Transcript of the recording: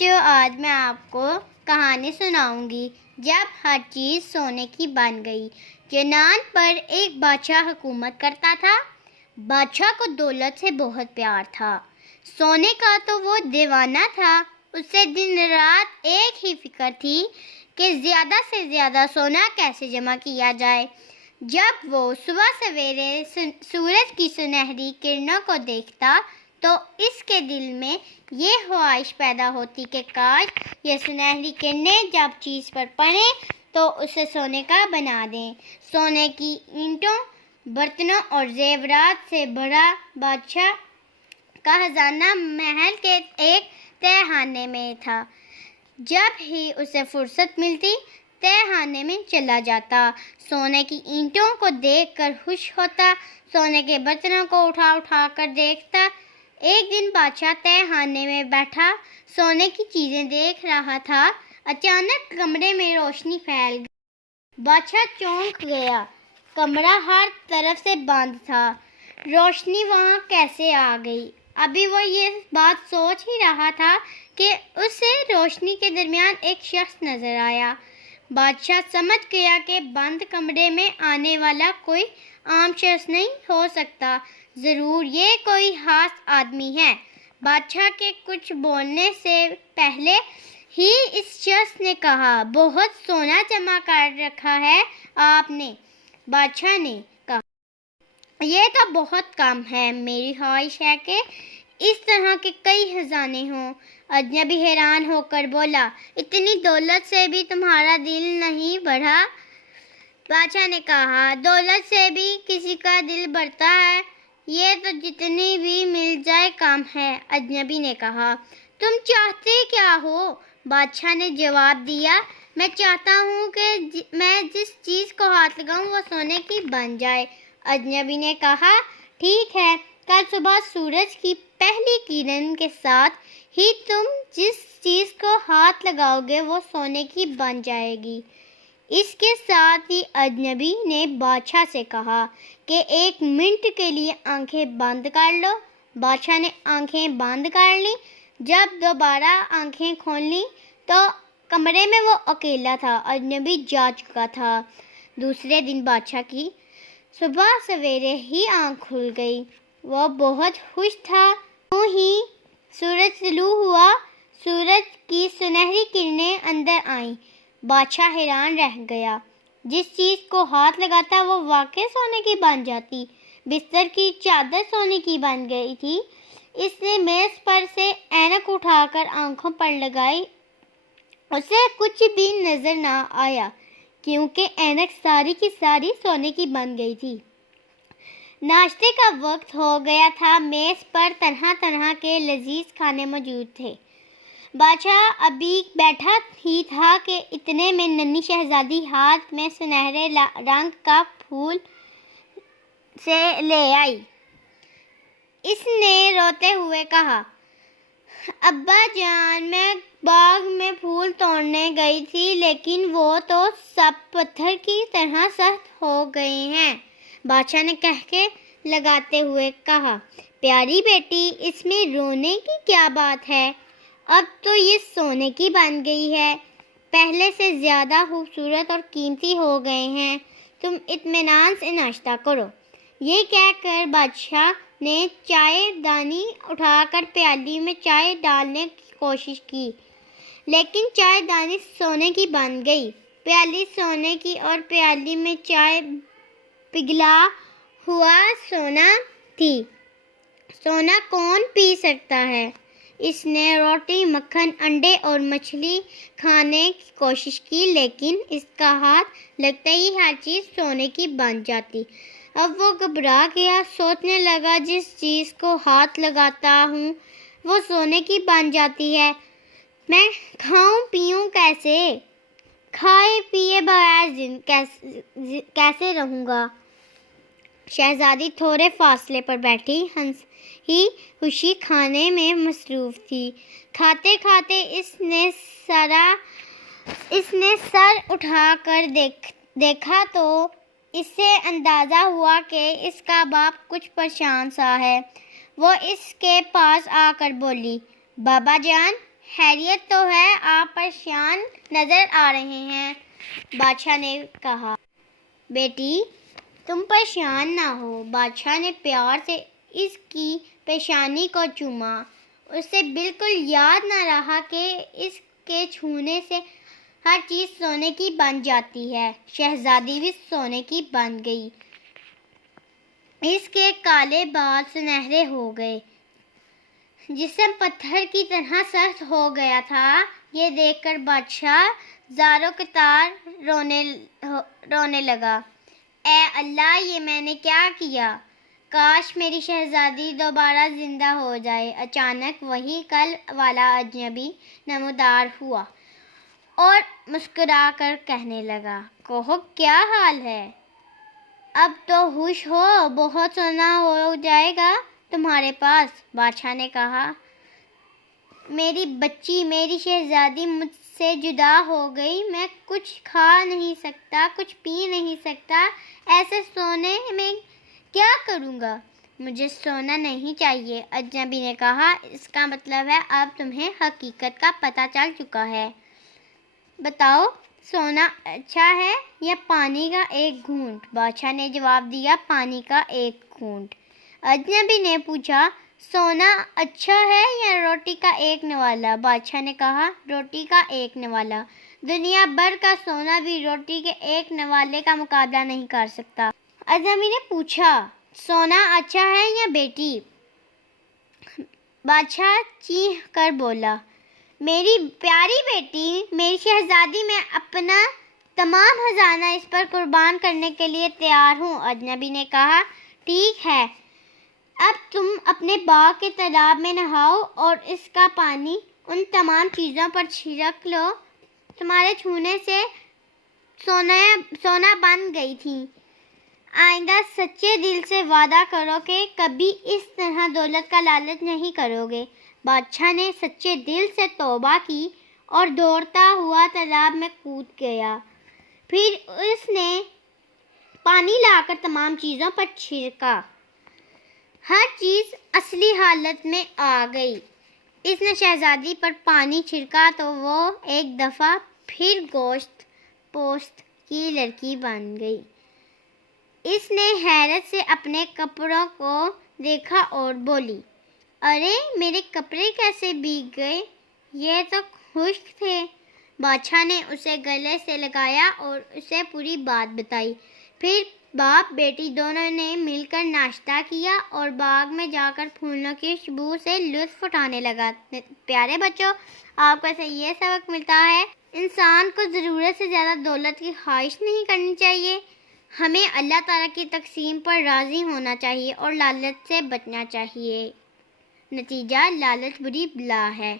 بچوں، آج میں آپ کو کہانی سناؤں گی جب ہر چیز سونے کی بن گئی۔ یونان پر ایک بادشاہ حکومت کرتا تھا۔ بادشاہ کو دولت سے بہت پیار تھا۔ سونے کا تو وہ دیوانہ تھا۔ اسے دن رات ایک ہی فکر تھی کہ زیادہ سے زیادہ سونا کیسے جمع کیا جائے۔ جب وہ صبح سویرے سورج کی سنہری کرنوں کو دیکھتا تو اس کے دل میں یہ خواہش پیدا ہوتی کہ کاش یہ سنہری کرنیں جب چیز پر پڑیں تو اسے سونے کا بنا دیں۔ سونے کی اینٹوں، برتنوں اور زیورات سے بھرا بادشاہ کا خزانہ محل کے ایک تہہ خانے میں تھا۔ جب ہی اسے فرصت ملتی تہہ خانے میں چلا جاتا، سونے کی اینٹوں کو دیکھ کر خوش ہوتا، سونے کے برتنوں کو اٹھا اٹھا کر دیکھتا۔ ایک دن بادشاہ تہہ خانے میں بیٹھا سونے کی چیزیں دیکھ رہا تھا۔ اچانک کمرے میں روشنی پھیل گئی۔ بادشاہ چونک گیا۔ کمرہ ہر طرف سے بند تھا۔ روشنی وہاں کیسے آ گئی؟ ابھی وہ یہ بات سوچ ہی رہا تھا کہ اسے روشنی کے درمیان ایک شخص نظر آیا۔ بادشاہ سمجھ گیا کہ بند کمرے میں آنے والا کوئی عام شخص نہیں ہو سکتا، ضرور یہ کوئی خاص آدمی ہے۔ بادشاہ کے کچھ بولنے سے پہلے ہی اس شخص نے کہا، بہت سونا جمع کر رکھا ہے آپ نے۔ بادشاہ نے کہا، یہ تو بہت کم ہے، میری خواہش ہے کہ اس طرح کے کئی خزانے ہوں۔ اجنبی حیران ہو کر بولا، اتنی دولت سے بھی تمہارا دل نہیں بڑھا؟ بادشاہ نے کہا، دولت سے بھی کسی کا دل بڑھتا ہے، یہ تو جتنی بھی مل جائے کم ہے۔ اجنبی نے کہا، تم چاہتے کیا ہو؟ بادشاہ نے جواب دیا، میں چاہتا ہوں کہ میں جس چیز کو ہاتھ لگاؤں وہ سونے کی بن جائے۔ اجنبی نے کہا، ٹھیک ہے، کل صبح سورج کی پہلی کرن کے ساتھ ہی تم جس چیز کو ہاتھ لگاؤ گے وہ سونے کی بن جائے گی۔ اس کے ساتھ ہی اجنبی نے بادشاہ سے کہا کہ ایک منٹ کے لیے آنکھیں بند کر لو۔ بادشاہ نے آنکھیں بند کر لیں۔ جب دوبارہ آنکھیں کھول لیں تو کمرے میں وہ اکیلا تھا، اجنبی جا چکا تھا۔ دوسرے دن بادشاہ کی صبح سویرے ہی آنکھ کھل گئی۔ وہ بہت خوش تھا۔ یوں ہی سورج طلوع ہوا، سورج کی سنہری کرنیں اندر آئیں۔ بادشاہ حیران رہ گیا۔ جس چیز کو ہاتھ لگاتا وہ واقعی سونے کی بن جاتی۔ بستر کی چادر سونے کی بن گئی تھی۔ اس نے میز پر سے اینک اٹھا کر آنکھوں پر لگائی۔ اسے کچھ بھی نظر نہ آیا کیونکہ اینک ساری کی ساری سونے کی بن گئی تھی۔ ناشتے کا وقت ہو گیا تھا۔ میز پر طرح طرح کے لذیذ کھانے موجود تھے۔ بادشاہ ابھی بیٹھا ہی تھا کہ اتنے میں ننھی شہزادی ہاتھ میں سنہرے رنگ کا پھول سے لے آئی۔ اس نے روتے ہوئے کہا، ابا جان، میں باغ میں پھول توڑنے گئی تھی لیکن وہ تو سب پتھر کی طرح سخت ہو گئے ہیں۔ بادشاہ نے قہقہے لگاتے ہوئے کہا، پیاری بیٹی، اس میں رونے کی کیا بات ہے؟ اب تو یہ سونے کی بن گئی ہے، پہلے سے زیادہ خوبصورت اور قیمتی ہو گئے ہیں۔ تم اطمینان سے ناشتہ کرو۔ یہ کہہ کر بادشاہ نے چائے دانی اٹھا کر پیالی میں چائے ڈالنے کی کوشش کی، لیکن چائے دانی سونے کی بن گئی۔ پیالی سونے کی اور پیالی میں چائے پگھلا ہوا سونا تھی۔ سونا کون پی سکتا ہے؟ اس نے روٹی، مکھن، انڈے اور مچھلی کھانے کی کوشش کی لیکن اس کا ہاتھ لگتے ہی ہر چیز سونے کی بن جاتی۔ اب وہ گھبرا گیا، سوچنے لگا، جس چیز کو ہاتھ لگاتا ہوں وہ سونے کی بن جاتی ہے، میں کھاؤں پیوں کیسے؟ کھائے پیے بغیر کیسے رہوں گا؟ شہزادی تھوڑے فاصلے پر بیٹھی ہنسی خوشی کھانے میں مصروف تھی۔ کھاتے کھاتے اس نے سر اٹھا کر دیکھا تو اسے اندازہ ہوا کہ اس کا باپ کچھ پریشان سا ہے۔ وہ اس کے پاس آ کر بولی، بابا جان، خیریت تو ہے، آپ پریشان نظر آ رہے ہیں۔ بادشاہ نے کہا، بیٹی تم پریشان نہ ہو۔ بادشاہ نے پیار سے اس کی پیشانی کو چوما۔ اسے بالکل یاد نہ رہا کہ اس کے چھونے سے ہر چیز سونے کی بن جاتی ہے۔ شہزادی بھی سونے کی بن گئی۔ اس کے کالے بال سنہرے ہو گئے، جسم پتھر کی طرح سخت ہو گیا تھا۔ یہ دیکھ کر بادشاہ زاروں کے تار رونے لگا۔ اے اللہ، یہ میں نے کیا کیا؟ کاش میری شہزادی دوبارہ زندہ ہو جائے۔ اچانک وہی کل والا اجنبی نمودار ہوا اور مسکرا کر کہنے لگا، کہو کیا حال ہے؟ اب تو ہوش ہو، بہت سونا ہو جائے گا تمہارے پاس۔ بادشاہ نے کہا، میری بچی، میری شہزادی مجھ سے جدا ہو گئی۔ میں کچھ کھا نہیں سکتا، کچھ پی نہیں سکتا، ایسے سونے میں کیا کروں گا؟ مجھے سونا نہیں چاہیے۔ اجنبی نے کہا، اس کا مطلب ہے اب تمہیں حقیقت کا پتہ چل چکا ہے۔ بتاؤ، سونا اچھا ہے یا پانی کا ایک گھونٹ؟ بادشاہ نے جواب دیا، پانی کا ایک گھونٹ۔ اجنبی نے پوچھا، سونا اچھا ہے یا روٹی کا ایک نوالا؟ بادشاہ نے کہا، روٹی کا ایک نوالا۔ دنیا بھر کا سونا بھی روٹی کے ایک نوالے کا مقابلہ نہیں کر سکتا۔ اجنبی نے پوچھا، سونا اچھا ہے یا بیٹی؟ بادشاہ چیخ کر بولا، میری پیاری بیٹی، میری شہزادی، میں اپنا تمام خزانہ اس پر قربان کرنے کے لیے تیار ہوں۔ اجنبی نے کہا، ٹھیک ہے، اب تم اپنے باغ کے تالاب میں نہاؤ اور اس کا پانی ان تمام چیزوں پر چھڑک لو۔ تمہارے چھونے سے سونا بن گئی تھی۔ آئندہ سچے دل سے وعدہ کرو کہ کبھی اس طرح دولت کا لالچ نہیں کرو گے۔ بادشاہ نے سچے دل سے توبہ کی اور دوڑتا ہوا تالاب میں کود گیا۔ پھر اس نے پانی لا کر تمام چیزوں پر چھڑکا۔ ہر چیز اصلی حالت میں آ گئی۔ اس نے شہزادی پر پانی چھڑکا تو وہ ایک دفعہ پھر گوشت پوست کی لڑکی بن گئی۔ اس نے حیرت سے اپنے کپڑوں کو دیکھا اور بولی، ارے میرے کپڑے کیسے بھیگ گئے؟ یہ تو خشک تھے۔ بادشاہ نے اسے گلے سے لگایا اور اسے پوری بات بتائی۔ پھر باپ بیٹی دونوں نے مل کر ناشتہ کیا اور باغ میں جا کر پھولوں کی خوشبو سے لطف اٹھانے لگا۔ پیارے بچوں، آپ کو ایسے یہ سبق ملتا ہے، انسان کو ضرورت سے زیادہ دولت کی خواہش نہیں کرنی چاہیے۔ ہمیں اللہ تعالیٰ کی تقسیم پر راضی ہونا چاہیے اور لالچ سے بچنا چاہیے۔ نتیجہ، لالچ بری بلا ہے۔